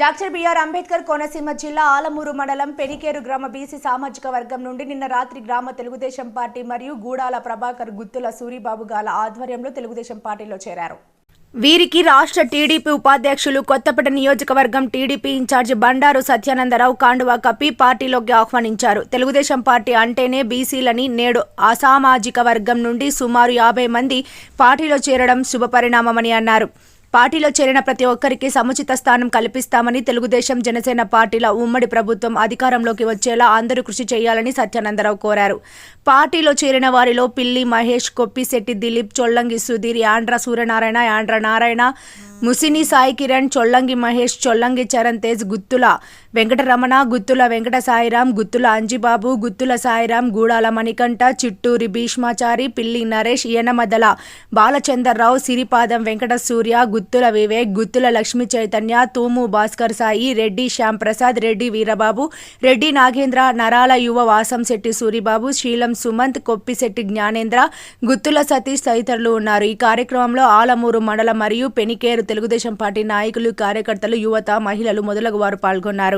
Doctor BR Ambedkar Konaseema జిల్లా ఆలమూరు మండలం పెనికేరు గ్రామ బీసీ సామాజిక వర్గం నుండి నిన్న రాత్రి గ్రామ తెలుగుదేశం పార్టీ మరియు గూడాల ప్రభాకర్ గుత్తుల సూరిబాబు గాల ఆధ్వర్యంలో తెలుగుదేశం పార్టీలో చేరారు. వీరికి రాష్ట్ర టీడీపీ ఉపాధ్యక్షులు కొత్తపేట నియోజకవర్గం టీడీపీ ఇన్ఛార్జి బండారు సత్యానందరావు కాండువా కప్పి పార్టీలోకి ఆహ్వానించారు. తెలుగుదేశం పార్టీ అంటేనే బీసీలని నేడు అసామాజిక వర్గం నుండి సుమారు 50 మంది పార్టీలో చేరడం శుభపరిణామమని అన్నారు. పార్టీలో చేరిన ప్రతి ఒక్కరికి సముచిత స్థానం కల్పిస్తామని, తెలుగుదేశం జనసేన పార్టీల ఉమ్మడి ప్రభుత్వం అధికారంలోకి వచ్చేలా అందరూ కృషి చేయాలని సత్యానందరావు కోరారు. పార్టీలో చేరిన వారిలో పిల్లి మహేష్, కొప్పిశెట్టి దిలీప్, చొల్లంగి సుధీర్, యాండ్ర సూర్యనారాయణ, యాండ్ర నారాయణ, ముసిని సాయి కిరణ్, చొల్లంగి మహేష్, చొల్లంగి చరణ్ తేజ్, గుత్తుల వెంకటరమణ, గుత్తుల వెంకట సాయిరాం, గుత్తుల అంజిబాబు, గుత్తుల సాయిరాం, గూడాల మణికంఠ, చిట్టూరి భీష్మాచారి, పిల్లి నరేష్, యనమదల బాలచందర్రావు, సిరిపాదం వెంకట సూర్య, గుత్తుల వివేక్, గుత్తుల లక్ష్మీ చైతన్య, తూము భాస్కర్ సాయి, రెడ్డి శ్యామ్ ప్రసాద్, రెడ్డి వీరబాబు, రెడ్డి నాగేంద్ర, నరాల యువ వాసంశెట్టి సూరిబాబు, శీలం సుమంత్, కొప్పిశెట్టి జ్ఞానేంద్ర, గుత్తుల సతీష్ తదితరులు ఉన్నారు. ఈ కార్యక్రమంలో ఆలమూరు మండలం మరియు పెనికేరు తెలుగుదేశం పార్టీ నాయకులు, కార్యకర్తలు, యువత, మహిళలు మొదలగు వారు పాల్గొన్నారు.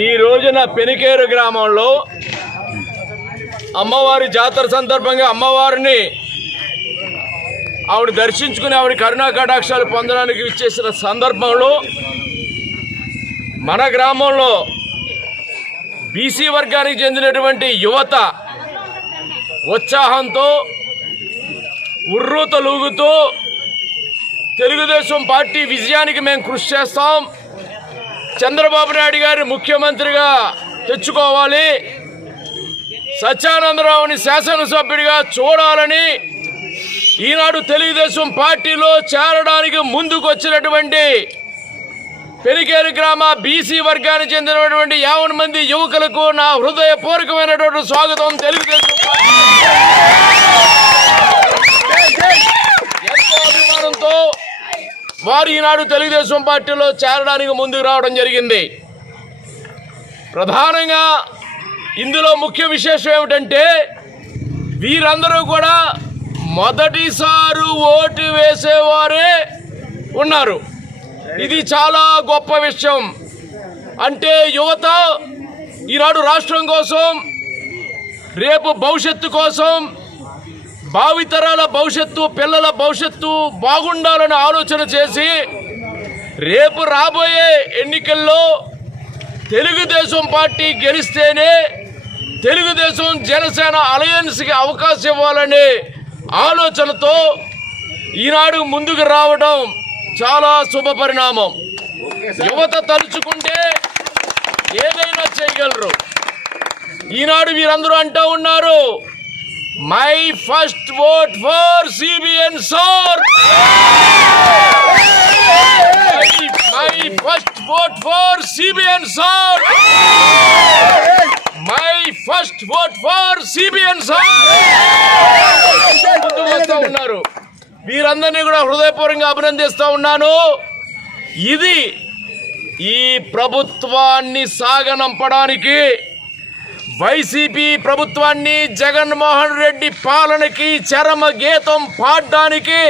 ఈ రోజున పెనికేరు గ్రామంలో అమ్మవారి జాతర సందర్భంగా అమ్మవారిని ఆవిడ దర్శించుకుని ఆవిడ కరుణా కటాక్షాలు పొందడానికి ఇచ్చేసిన సందర్భంలో మన గ్రామంలో బీసీ వర్గానికి చెందినటువంటి యువత ఉత్సాహంతో ఉర్రూతలూగుతూ తెలుగుదేశం పార్టీ విజయానికి మేము కృషి చేస్తాం, చంద్రబాబు నాయుడు గారి ముఖ్యమంత్రిగా తెచ్చుకోవాలి, సత్యానందరావుని శాసనసభ్యుడిగా చూడాలని ఈనాడు తెలుగుదేశం పార్టీలో చేరడానికి ముందుకు వచ్చినటువంటి పెనికేరు గ్రామ బీసీ వర్గానికి చెందినటువంటి 50 మంది యువకులకు నా హృదయపూర్వకమైనటువంటి స్వాగతం. తెలుగుదేశం ఎంతో అభిమానంతో వారు ఈనాడు తెలుగుదేశం పార్టీలో చేరడానికి ముందుకు రావడం జరిగింది. ప్రధానంగా ఇందులో ముఖ్య విశేషం ఏమిటంటే వీరందరూ కూడా మొదటిసారి ఓటు వేసేవారే ఉన్నారు. ఇది చాలా గొప్ప విషయం. అంటే యువత ఈనాడు రాష్ట్రం కోసం, రేపు భవిష్యత్తు కోసం, భావితరాల భవిష్యత్తు, పిల్లల భవిష్యత్తు బాగుండాలని ఆలోచన చేసి రేపు రాబోయే ఎన్నికల్లో తెలుగుదేశం పార్టీ గెలిస్తేనే తెలుగుదేశం జనసేన అలయన్స్కి అవకాశం ఇవ్వాలనే ఆలోచనతో ఈనాడు ముందుకు రావడం చాలా శుభపరిణామం. యువత తలుచుకుంటే ఏదైనా చేయగలరు. ఈనాడు వీరందరూ అంటూ ఉన్నారు, my first vote for CBN sir, my first vote for CBN sir, my first vote for CBN sir ముందుకు వస్తూ ఉన్నారు. వీరందరినీ కూడా హృదయపూర్వకంగా అభినందిస్తూ ఉన్నాను. ఇది ఈ ప్రభుత్వాన్ని సాగనంపడానికి వైసీపీ ప్రభుత్వాన్ని, జగన్మోహన్ రెడ్డి పాలనకి చరమ గీతం పాడడానికి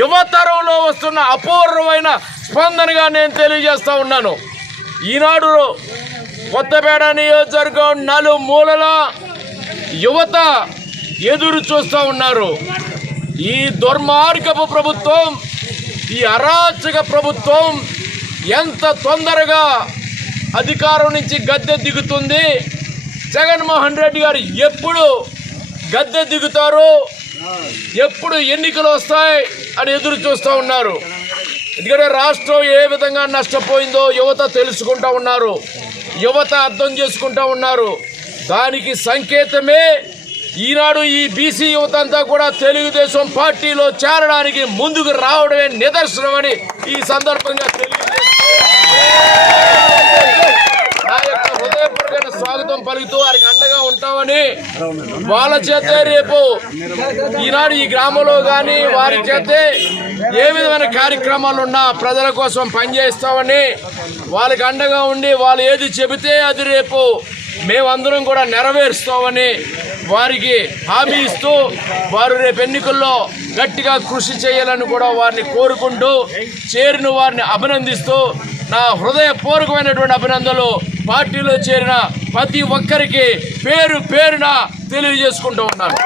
యువతరంలో వస్తున్న అపూర్వమైన స్పందనగా నేను తెలియజేస్తా ఉన్నాను. ఈనాడు కొత్తపేట నియోజకవర్గం నలుమూలల యువత ఎదురు చూస్తూ ఉన్నారు. ఈ దుర్మార్గపు ప్రభుత్వం, ఈ అరాచక ప్రభుత్వం ఎంత తొందరగా అధికారం నుంచి గద్దె దిగుతుంది, జగన్మోహన్ రెడ్డి గారు ఎప్పుడు గద్దె దిగుతారు, ఎప్పుడు ఎన్నికలు వస్తాయి అని ఎదురు చూస్తూ ఉన్నారు. ఎందుకంటే రాష్ట్రం ఏ విధంగా నష్టపోయిందో యువత తెలుసుకుంటూ ఉన్నారు, యువత అర్థం చేసుకుంటూ ఉన్నారు. దానికి సంకేతమే ఈనాడు ఈ బీసీ యువత అంతా కూడా తెలుగుదేశం పార్టీలో చేరడానికి ముందుకు రావడమే నిదర్శనమని ఈ సందర్భంగా నా యొక్క హృదయపూర్వకమైన స్వాగతం పలుకుతూ వారికి అండగా ఉంటామని, వాళ్ళ చేతే రేపు ఈనాడు ఈ గ్రామంలో కానీ వారి చేతే ఏ విధమైన కార్యక్రమాలు ఉన్నా ప్రజల కోసం పనిచేస్తామని, వాళ్ళకి అండగా ఉండి వాళ్ళు ఏది చెబితే అది రేపు మేమందరం కూడా నెరవేరుస్తామని వారికి హామీ ఇస్తూ, వారు రేపు ఎన్నికల్లో గట్టిగా కృషి చేయాలని కూడా వారిని కోరుకుంటూ, చేరిన వారిని అభినందిస్తూ నా హృదయపూర్వకమైనటువంటి అభినందనలు పార్టీలో చేరిన ప్రతి ఒక్కరికి పేరు పేరున తెలియజేసుకుంటూ ఉన్నాను.